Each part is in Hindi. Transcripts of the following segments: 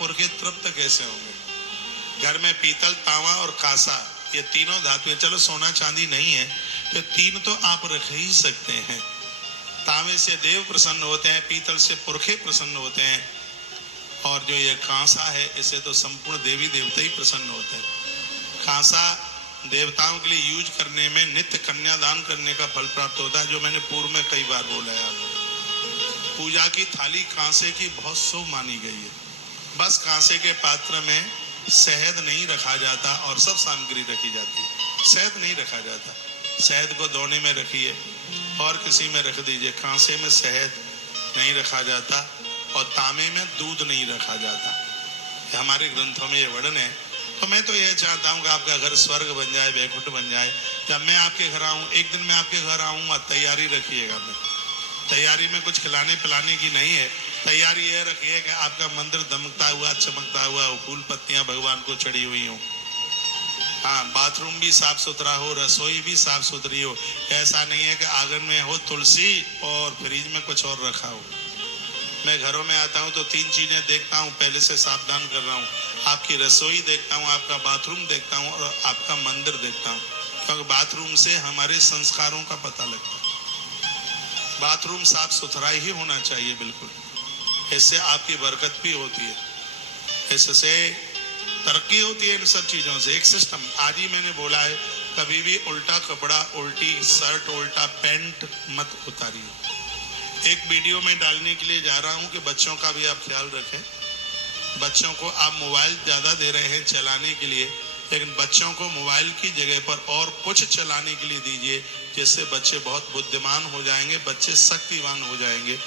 पुरखे तृप्त कैसे होंगे। घर में पीतल, तांबा और कांसा, ये तीनों धातुएं, चलो सोना चांदी नहीं है तो तीन तो आप रख ही सकते हैं। तांबे से देव प्रसन्न होते हैं, पीतल से पुरखे प्रसन्न होते हैं, और जो ये कांसा है इसे तो संपूर्ण देवी देवता ही प्रसन्न होते हैं। कांसा देवताओं के लिए यूज करने में नित्य कन्यादान करने का फल प्राप्त होता है, जो मैंने पूर्व में कई बार बोला है आपको। पूजा की थाली कांसे की बहुत शुभ मानी गई है। बस कांसे के पात्र में शहद नहीं रखा जाता और सब सामग्री रखी जाती है। शहद नहीं रखा जाता, शहद को दोने में रखिए और किसी में रख दीजिए। कांसे में शहद नहीं रखा जाता और तांबे में दूध नहीं रखा जाता, हमारे ग्रंथों में ये वर्णन है। तो मैं तो यह चाहता हूँ कि आपका घर स्वर्ग बन जाए, वैकुंठ बन जाए। जब मैं आपके घर आऊँ, एक दिन मैं आपके घर आऊँगा, तैयारी रखिएगा। मैं तैयारी में कुछ खिलाने पिलाने की नहीं है, तैयारी यह रखिए कि आपका मंदिर दमकता हुआ, चमकता हुआ, फूल पत्तियां भगवान को चढ़ी हुई हो। हाँ, बाथरूम भी साफ सुथरा हो, रसोई भी साफ सुथरी हो। ऐसा नहीं है कि आंगन में हो तुलसी और फ्रिज में कुछ और रखा हो। मैं घरों में आता हूँ तो तीन चीजें देखता हूँ, पहले से सावधान कर रहा हूँ। आपकी रसोई देखता हूँ, आपका बाथरूम देखता हूँ और आपका मंदिर देखता हूँ, क्योंकि बाथरूम से हमारे संस्कारों का पता लगता है। बाथरूम साफ सुथरा ही होना चाहिए बिल्कुल, इससे आपकी बरकत भी होती है, इससे तरक्की होती है। इन सब चीजों से एक सिस्टम, आज ही मैंने बोला है, कभी भी उल्टा कपड़ा, उल्टी शर्ट, उल्टा पैंट मत उतारिए। एक वीडियो में डालने के लिए जा रहा हूं कि बच्चों का भी आप ख्याल रखें। बच्चों को आप मोबाइल ज्यादा दे रहे हैं चलाने के लिए, लेकिन बच्चों को मोबाइल की जगह पर और कुछ चलाने के लिए दीजिए, जिससे बच्चे बहुत बुद्धिमान हो जाएंगे, बच्चे शक्तिवान हो जाएंगे,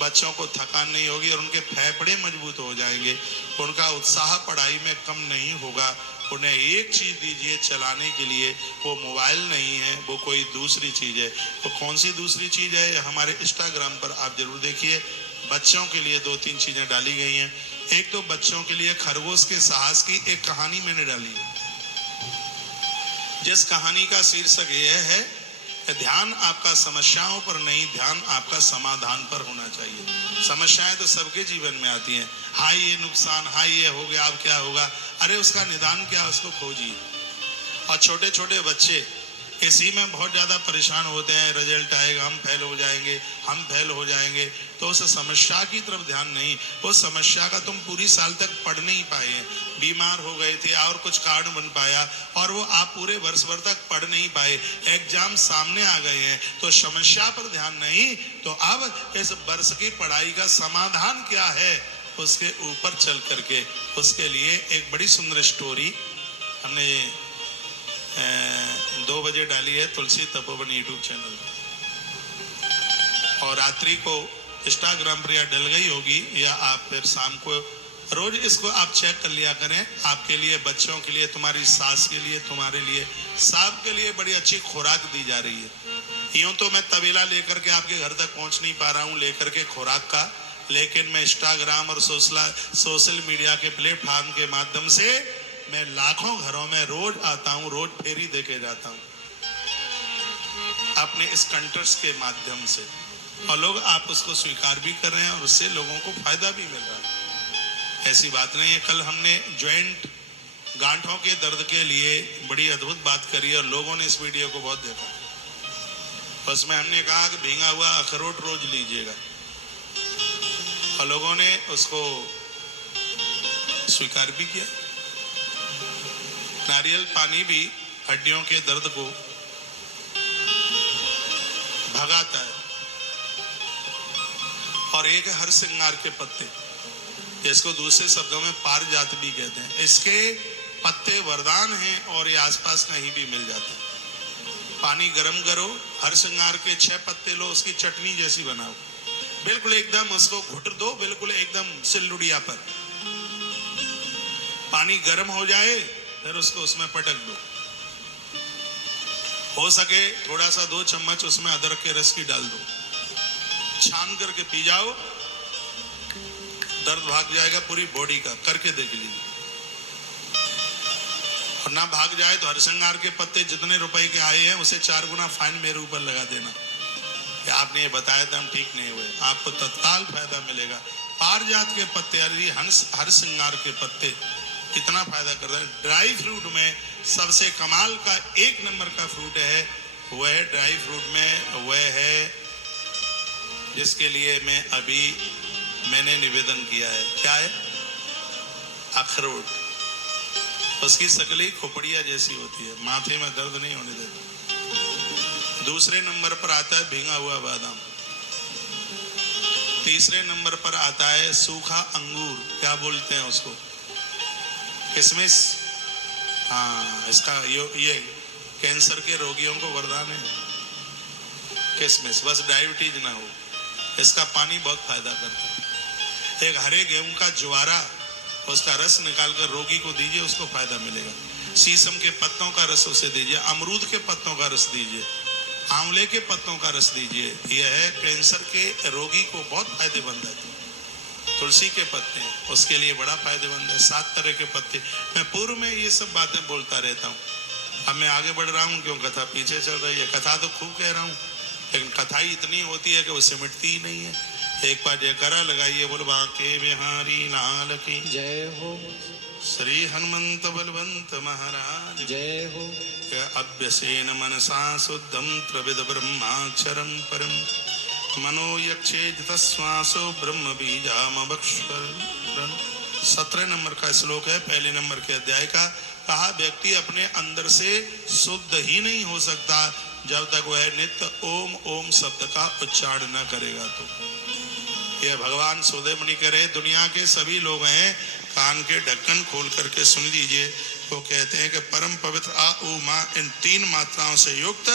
बच्चों को थकान नहीं होगी और उनके फेफड़े मजबूत हो जाएंगे, उनका उत्साह पढ़ाई में कम नहीं होगा। उन्हें एक चीज दीजिए चलाने के लिए, वो मोबाइल नहीं है, वो कोई दूसरी चीज है। तो कौन सी दूसरी चीज है, हमारे इंस्टाग्राम पर आप जरूर देखिए। बच्चों के लिए 2-3 चीजें डाली गई हैं। एक तो बच्चों के लिए खरगोश के साहस की एक कहानी मैंने डाली है, जिस कहानी का शीर्षक यह है, ध्यान आपका समस्याओं पर नहीं, ध्यान आपका समाधान पर होना चाहिए। समस्याएं तो सबके जीवन में आती हैं, हाय ये नुकसान, हाय ये हो गया, अब क्या होगा, अरे उसका निदान क्या, उसको खोजिए। और छोटे छोटे बच्चे इसी में बहुत ज्यादा परेशान होते हैं, रिजल्ट आएगा, हम फेल हो जाएंगे, हम फेल हो जाएंगे। तो उस समस्या की तरफ ध्यान नहीं, उस समस्या का तुम पूरी साल तक पढ़ नहीं पाए हैं, बीमार हो गए थे और कुछ कारण बन पाया और वो आप पूरे वर्ष भर तक पढ़ नहीं पाए, एग्जाम सामने आ गए हैं, तो समस्या पर ध्यान नहीं। तो अब इस वर्ष की पढ़ाई का समाधान क्या है, उसके ऊपर चल करके, उसके लिए एक बड़ी सुंदर स्टोरी हमने 2 बजे डाली है तुलसी तपोवन यूट्यूब चैनल, और रात्रि को इंस्टाग्राम पर या डल गई होगी, या आप फिर शाम को रोज इसको आप चेक कर लिया करें। आपके लिए, बच्चों के लिए, तुम्हारी सास के लिए, तुम्हारे लिए, सबके लिए बड़ी अच्छी खुराक दी जा रही है। यूं तो मैं तबेला लेकर के आपके घर तक पहुंच नहीं पा रहा हूं लेकर के खुराक का, लेकिन मैं इंस्टाग्राम और सोशल मीडिया के प्लेटफॉर्म के माध्यम से मैं लाखों घरों में रोज आता हूं, रोज फेरी देके जाता हूं अपने इस कंटेंट्स के माध्यम से, और लोग आप उसको स्वीकार भी कर रहे हैं और उससे लोगों को फायदा भी मिल रहा है। ऐसी बात नहीं है। कल हमने ज्वाइंट गांठों के दर्द के लिए बड़ी अद्भुत बात करी और लोगों ने इस वीडियो को बहुत देखा। उसमें हमने कहा कि भींगा हुआ अखरोट रोज लीजिएगा, और लोगों ने उसको स्वीकार भी किया। नारियल पानी भी हड्डियों के दर्द को भगाता है। और एक हर श्रृंगार के पत्ते, जिसको दूसरे शब्दों में पारिजात भी कहते हैं, इसके पत्ते वरदान हैं और ये आसपास कहीं भी मिल जाते हैं। पानी गर्म करो, हर श्रृंगार के 6 पत्ते लो, उसकी चटनी जैसी बनाओ, बिल्कुल एकदम उसको घुट दो, बिल्कुल एकदम सिल्लुड़िया पर। पानी गर्म हो जाए फिर उसको उसमें पटक दो, हो सके थोड़ा सा 2 चम्मच उसमें अदरक के रस की डाल दो, छान करके पी जाओ, दर्द भाग जाएगा पूरी बॉडी का। करके देख लीजिए। और ना भाग जाए तो हरसिंगार के पत्ते जितने रुपए के आए हैं उसे 4 गुना फाइन मेरे ऊपर लगा देना कि आपने ये बताया था हम ठीक नहीं हुए, आपको तत्काल फायदा मिलेगा। पारिजात के पत्ते, हर श्रृंगार के पत्ते कितना फायदा करता है। ड्राई फ्रूट में सबसे कमाल का एक नंबर का फ्रूट है, वह ड्राई फ्रूट में वह है जिसके लिए मैंने निवेदन किया है। क्या है? अखरोट। उसकी शकल खोपड़िया जैसी होती है, माथे में दर्द नहीं होने देता। दूसरे नंबर पर आता है भींगा हुआ बादाम। तीसरे नंबर पर आता है सूखा अंगूर, क्या बोलते हैं उसको? किशमिश। हाँ, इसका ये कैंसर के रोगियों को वरदान है किशमिश, बस डायबिटीज ना हो। इसका पानी बहुत फायदा करता है। एक हरे गेहूं का ज्वारा, उसका रस निकालकर रोगी को दीजिए, उसको फायदा मिलेगा। शीशम के पत्तों का रस उसे दीजिए, अमरूद के पत्तों का रस दीजिए, आंवले के पत्तों का रस दीजिए, यह कैंसर के रोगी को बहुत फायदेमंद है। तुलसी के पत्ते उसके लिए बड़ा फायदेमंद है। 7 तरह के पत्ते। मैं पूर्व में ये सब बातें बोलता रहता हूँ, अब मैं आगे बढ़ रहा हूँ क्यों, कथा पीछे चल रही है। कथा तो खूब कह रहा हूँ, लेकिन कथा ही इतनी होती है कि वो सिमटती ही नहीं है। एक बार जयकारा लगाइए, बोल बांके बिहारी लाल की जय हो, श्री हनुमंत बलवंत महाराज जय हो। अभ्यसेन मनसा शुद्धम त्रिविध ब्रह्माक्षरम परम मनो यक्षेत तस्वासो ब्रह्म बीजामक्षरम्। 17 नंबर का श्लोक है, पहले नंबर के अध्याय का। कहा व्यक्ति अपने अंदर से शुद्ध ही नहीं हो सकता जब तक वह नित्य ओम ओम शब्द का उच्चारण न करेगा। तो यह भगवान सुखदेव मुनि करे। दुनिया के सभी लोग हैं, कान के ढक्कन खोल करके सुन लीजिए। वो कहते हैं कि परम पवित्र आ उ मा, इन 3 मात्राओं से युक्त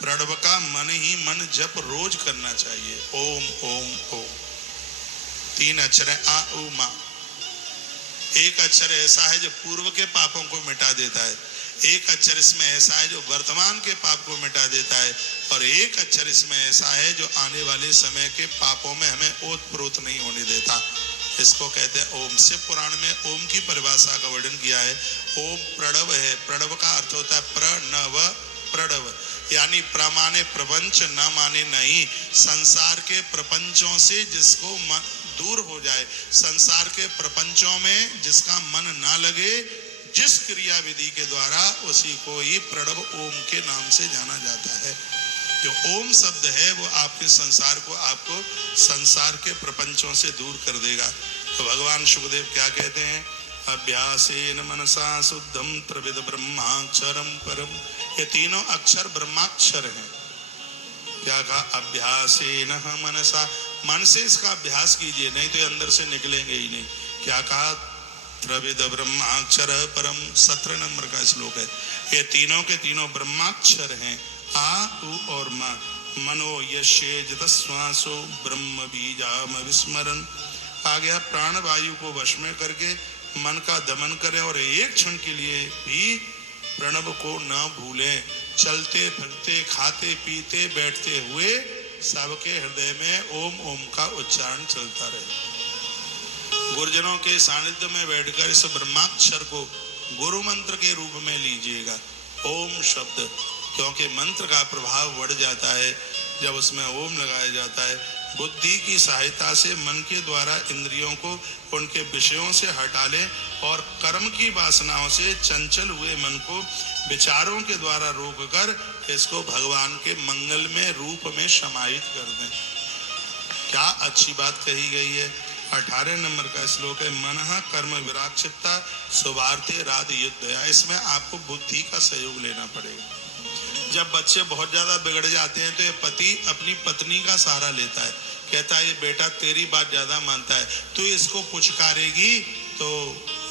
प्रणव का मन ही मन जप रोज करना चाहिए। ओम ओम ओम। 3 अक्षर है आ उ मा। एक अक्षर ऐसा है जो पूर्व के पापों को मिटा देता है, एक अक्षर इसमें ऐसा है जो वर्तमान के पाप को मिटा देता है, और एक अक्षर इसमें ऐसा है जो आने वाले समय के पापों में हमें ओतप्रोत नहीं होने देता। इसको कहते हैं ओम। शिव पुराण में ओम की परिभाषा का वर्णन किया है। ओम प्रणव है। प्रणव का अर्थ होता है प्रणव, प्रणव यानी प्रमाने प्रपंच, न माने नहीं। संसार के प्रपंचों से जिसको मन दूर हो जाए, संसार के प्रपंचों में जिसका मन ना लगे, जिस क्रिया विधि के द्वारा, उसी को ही प्रणव ओम के नाम से जाना जाता है। जो ओम शब्द है वो आपके संसार को, आपको संसार के प्रपंचों से दूर कर देगा। तो भगवान शुकदेव क्या कहते हैं? अभ्यासेन मनसा शुद्धम त्रिविध ब्रह्माक्षरम परम। ये तीनों अक्षर ब्रह्माक्षर हैं। क्या कहा? अभ्यासेन मनसा, मन से इसका अभ्यास कीजिए, नहीं तो अंदर से निकलेंगे ही नहीं। क्या कहा? त्रिविध ब्रह्माक्षर परम। 17 नंबर का श्लोक है। ये तीनों के तीनों ब्रह्माक्षर हैं, आ उ और मा। मनो यशेज तस्वासो ब्रह्म बीजाम विस्मरण। आ गया प्राण वायु को वश में करके मन का दमन करें और एक क्षण के लिए भी प्रणव को न भूलें। चलते फिरते, खाते पीते, बैठते हुए सबके हृदय में ओम ओम का उच्चारण चलता रहे। गुरुजनों के सानिध्य में बैठकर इस ब्रह्माक्षर को गुरु मंत्र के रूप में लीजिएगा, ओम शब्द। क्योंकि मंत्र का प्रभाव बढ़ जाता है जब उसमें ओम लगाया जाता है। बुद्धि की सहायता से मन के द्वारा इंद्रियों को उनके विषयों से हटा लें और कर्म की वासनाओं से चंचल हुए मन को विचारों के द्वारा रोककर इसको भगवान के मंगल में रूप में समाहित कर दें। क्या अच्छी बात कही गई है। 18 नंबर का श्लोक है, मनः कर्म विराक्षिता सुवार्थे राध युद्धया। इसमें आपको बुद्धि का सहयोग लेना पड़ेगा। जब बच्चे बहुत ज्यादा बिगड़ जाते हैं तो ये पति अपनी पत्नी का सहारा लेता है, कहता है ये बेटा तेरी बात ज्यादा मानता है, तू इसको पुचकारेगी तो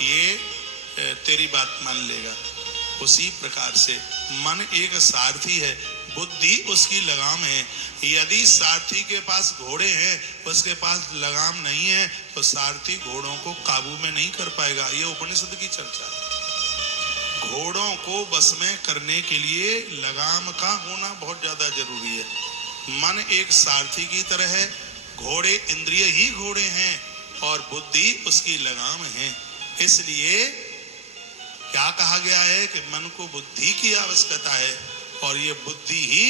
ये तेरी बात मान लेगा। उसी प्रकार से मन एक सारथी है, बुद्धि उसकी लगाम है। यदि सारथी के पास घोड़े हैं, उसके पास लगाम नहीं है, तो सारथी घोड़ों को काबू में नहीं कर पाएगा। ये उपनिषद की चर्चा है। घोड़ों को बस में करने के लिए लगाम का होना बहुत ज्यादा जरूरी है। मन एक सारथी की तरह है, घोड़े इंद्रिय ही घोड़े हैं और बुद्धि उसकी लगाम है। इसलिए क्या कहा गया है कि मन को बुद्धि की आवश्यकता है और ये बुद्धि ही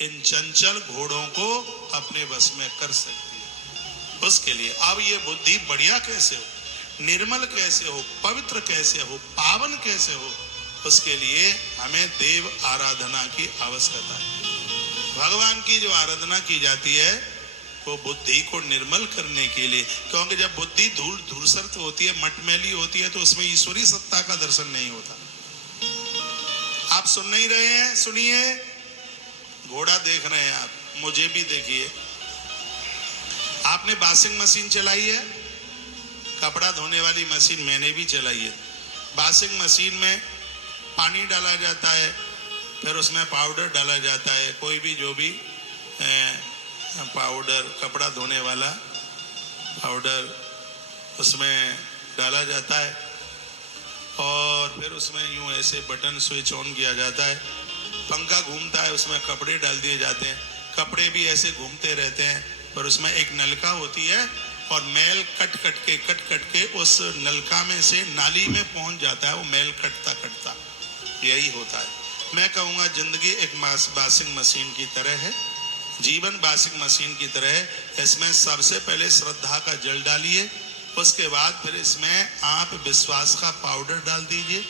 इन चंचल घोड़ों को अपने बस में कर सकती है। उसके लिए अब ये बुद्धि बढ़िया कैसे हो, निर्मल कैसे हो, पवित्र कैसे हो, पावन कैसे हो, उसके लिए हमें देव आराधना की आवश्यकता है। भगवान की जो आराधना की जाती है वो बुद्धि को निर्मल करने के लिए, क्योंकि जब बुद्धि धूसर होती है, मटमैली होती है, तो उसमें ईश्वरीय सत्ता का दर्शन नहीं होता। आप सुन नहीं रहे हैं, सुनिए, घोड़ा देख रहे हैं आप, मुझे भी देखिए। आपने वॉशिंग मशीन चलाई है, कपड़ा धोने वाली मशीन मैंने भी चलाई है। वॉशिंग मशीन में पानी डाला जाता है, फिर उसमें पाउडर डाला जाता है, कोई भी जो भी पाउडर, कपड़ा धोने वाला पाउडर उसमें डाला जाता है, और फिर उसमें यूं ऐसे बटन स्विच ऑन किया जाता है, पंखा घूमता है, उसमें कपड़े डाल दिए जाते हैं, कपड़े भी ऐसे घूमते रहते हैं, पर उसमें एक नलका होती है और मैल कट कट के उस नलका में से नाली में पहुंच जाता है, वो मैल कटता कटता यही होता है। मैं कहूँगा जिंदगी एक वॉशिंग मशीन की तरह है, जीवन वॉशिंग मशीन की तरह है। इसमें सबसे पहले श्रद्धा का जल डालिए, उसके बाद फिर इसमें आप विश्वास का पाउडर डाल दीजिए,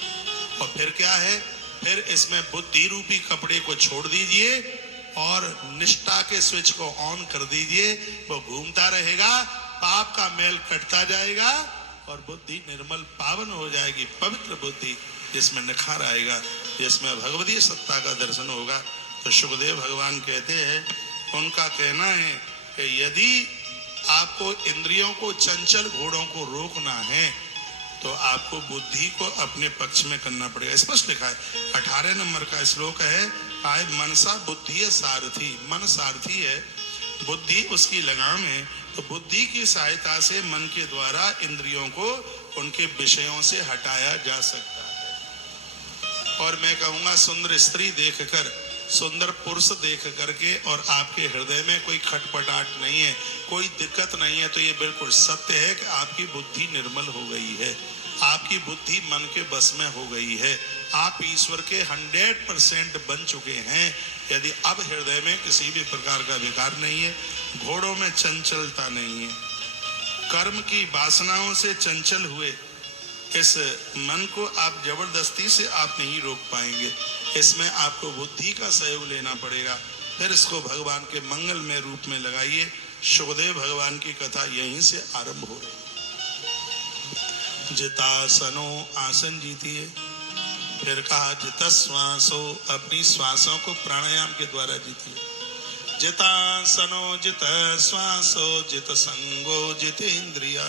और फिर क्या है, फिर इसमें बुद्धि रूपी कपड़े को छोड़ दीजिए और निष्ठा के स्विच को ऑन कर दीजिए। वो घूमता रहेगा, पाप का मैल कटता जाएगा और बुद्धि निर्मल पावन हो जाएगी, पवित्र बुद्धि, जिसमें निखार आएगा, जिसमें भगवतीय सत्ता का दर्शन होगा। तो सुखदेव भगवान कहते हैं, उनका कहना है कि यदि आपको इंद्रियों को, चंचल घोड़ों को रोकना है तो आपको बुद्धि को अपने पक्ष में करना पड़ेगा। स्पष्ट लिखा है, 18 नंबर का श्लोक है, आए मनसा बुद्धि सारथी, मन सारथी है, बुद्धि उसकी लगाम है। तो बुद्धि की सहायता से मन के द्वारा इंद्रियों को उनके विषयों से हटाया जा सकता है। और मैं कहूँगा सुंदर स्त्री देखकर, सुंदर पुरुष देख करके और आपके हृदय में कोई खटपटाहट नहीं है, कोई दिक्कत नहीं है, तो ये बिल्कुल सत्य है कि आपकी बुद्धि निर्मल हो गई है, आपकी बुद्धि मन के बस में हो गई है, आप ईश्वर के 100% बन चुके हैं। यदि अब हृदय में किसी भी प्रकार का विकार नहीं है, घोड़ों में चंचलता नहीं है, कर्म की वासनाओं से चंचल हुए इस मन को आप जबरदस्ती से आप नहीं रोक पाएंगे, इसमें आपको बुद्धि का सहयोग लेना पड़ेगा। फिर इसको भगवान के मंगलमय रूप में लगाइए। सुखदेव भगवान की कथा यहीं से आरंभ हो रही। जितासनो, आसन जीतिए। फिर कहा जितश्वासो, अपनी श्वासों को प्राणायाम के द्वारा जीतिए। जितासनो जित श्वासो जित संगो जितेन्द्रिया,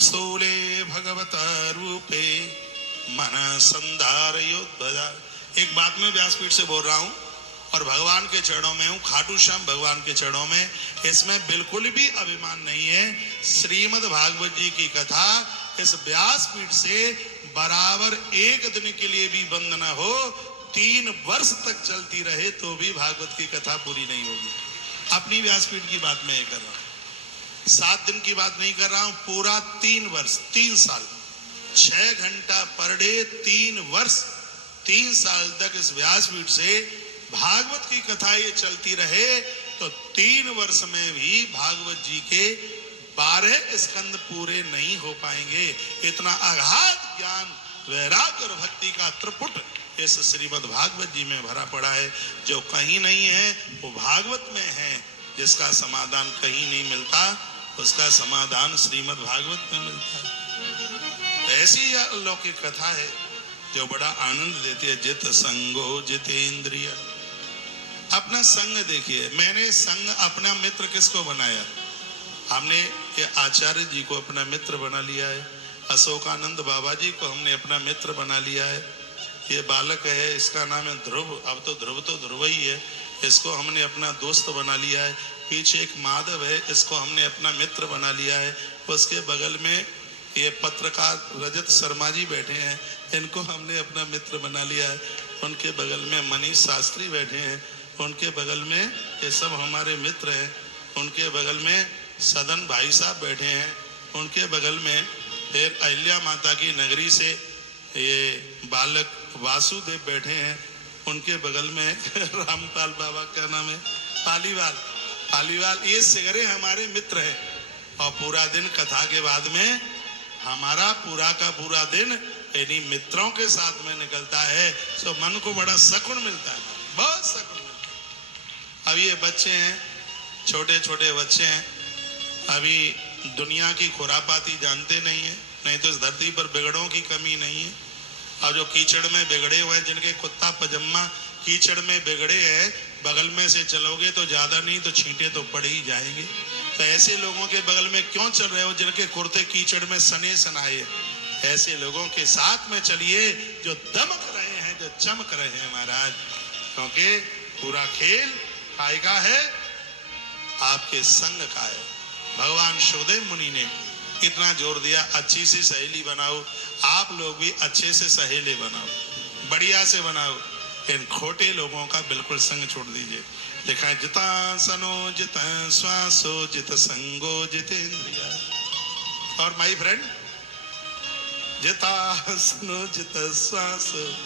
स्थूले भगवता रूपे मन संधारयोद्भजा। एक बात मैं व्यासपीठ से बोल रहा हूँ और भगवान के चरणों में हूँ, खाटू श्याम भगवान के चरणों में, इसमें बिल्कुल भी अभिमान नहीं है। श्रीमद् भागवत जी की कथा इस व्यासपीठ से बराबर एक दिन के लिए भी बंद न हो, 3 वर्ष तक चलती रहे तो भी भागवत की कथा पूरी नहीं होगी। अपनी व्यासपीठ की बात मैं कर रहा हूँ, 7 दिन की बात नहीं कर रहा हूँ, पूरा 3 वर्ष, 3 साल, 6 घंटा पर डे, 3 वर्ष, 3 साल तक इस व्यासपीठ से भागवत की कथा ये चलती रहे तो 3 वर्ष में भी भागवत जी के 12 स्कंद पूरे नहीं हो पाएंगे। इतना अगाध ज्ञान, वैराग्य और भक्ति का त्रिपुट इस श्रीमद् भागवत जी में भरा पड़ा है। जो कहीं नहीं है वो भागवत में है, जिसका समाधान कहीं नहीं मिलता उसका समाधान श्रीमद् भागवत में मिलता है। ऐसी अलौकिक कथा है जो बड़ा आनंद देती है। जित संगो जितेंद्रिय, अपना संग देखिए। मैंने संग, अपना मित्र किसको बनाया? हमने ये आचार्य जी को अपना मित्र बना लिया है, अशोकानंद बाबा जी को हमने अपना मित्र बना लिया है। ये बालक है, इसका नाम है ध्रुव, अब तो ध्रुव ही है, इसको हमने अपना दोस्त बना लिया है। पीछे एक माधव है, इसको हमने अपना मित्र बना लिया है। उसके बगल में ये पत्रकार रजत शर्मा जी बैठे हैं, इनको हमने अपना मित्र बना लिया है। उनके बगल में मनीष शास्त्री बैठे हैं, उनके बगल में ये सब हमारे मित्र हैं। उनके बगल में सदन भाई साहब बैठे हैं, उनके बगल में फिर अहिल्या माता की नगरी से ये बालक वासुदेव बैठे हैं, उनके बगल में रामपाल बाबा का नाम है पालीवाल, ये सिगरे हमारे मित्र हैं। और पूरा दिन कथा के बाद में हमारा पूरा का पूरा दिन इन्हीं मित्रों के साथ में निकलता है। तो मन को बड़ा सुकून मिलता है, बहुत सुकून मिलता है। अब ये बच्चे हैं, छोटे छोटे बच्चे हैं, अभी दुनिया की खुरापाती जानते नहीं है, नहीं तो इस धरती पर बिगड़ों की कमी नहीं है। और जो कीचड़ में बिगड़े हुए हैं, जिनके कुत्ता पजामा कीचड़ में बिगड़े हैं, बगल में से चलोगे तो ज्यादा नहीं तो छींटे तो पड़ ही जाएंगे। तो ऐसे लोगों के बगल में क्यों चल रहे हो जिनके कुर्ते कीचड़ में सने सनाए? ऐसे लोगों के साथ में चलिए जो दमक रहे हैं, जो चमक रहे हैं महाराज, क्योंकि पूरा खेल कायका है, आपके संग का है। भगवान शोदेव मुनि ने इतना जोर दिया, अच्छी सी सहेली बनाओ, आप लोग भी अच्छे से सहेले बनाओ, बढ़िया से बनाओ, इन खोटे लोगों का बिल्कुल संग छोड़ दीजिए। देखा है, जिता सनो जित श्वासो जित संगो जितेंद्रिया। और माय फ्रेंड, जिता सनो जित श्वासो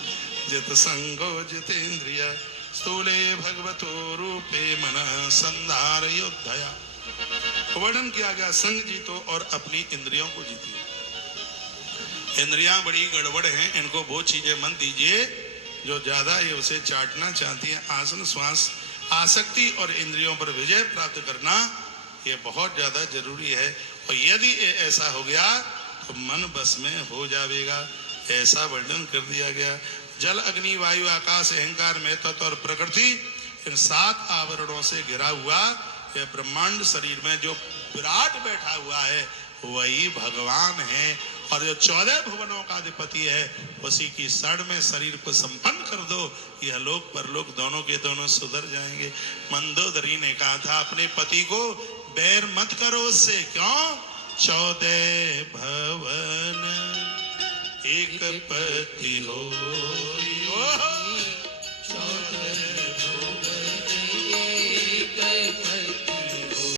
जित संगो जितेंद्रिया, स्थूले भगवतो रूपे मन संधार योद्धया। वर्णन किया गया, संग जीतो और अपनी इंद्रियों को जीतिए। इंद्रियां बड़ी गड़बड़ हैं, इनको वो चीजें मन दीजिए जो ज्यादा ये उसे चाटना चाहती है। आसन, श्वास, आसक्ति और इंद्रियों पर विजय प्राप्त करना ये बहुत ज्यादा जरूरी है। और यदि ऐसा हो गया तो मन बस में हो जाएगा, ऐसा वर्णन कर दिया गया। जल, अग्नि, वायु, आकाश, अहंकार में तत्व और प्रकृति, इन 7 आवरणों से घिरा हुआ यह ब्रह्मांड शरीर में जो विराट बैठा हुआ है वही भगवान है। और जो 14 भुवनों का अधिपति है उसी की शरण में शरीर को संपन्न कर दो, यह लोक परलोक दोनों के दोनों सुधर जाएंगे। मंदोदरी ने कहा था, अपने पति को बैर मत करो उससे। क्यों? 14 भवन एक पति हो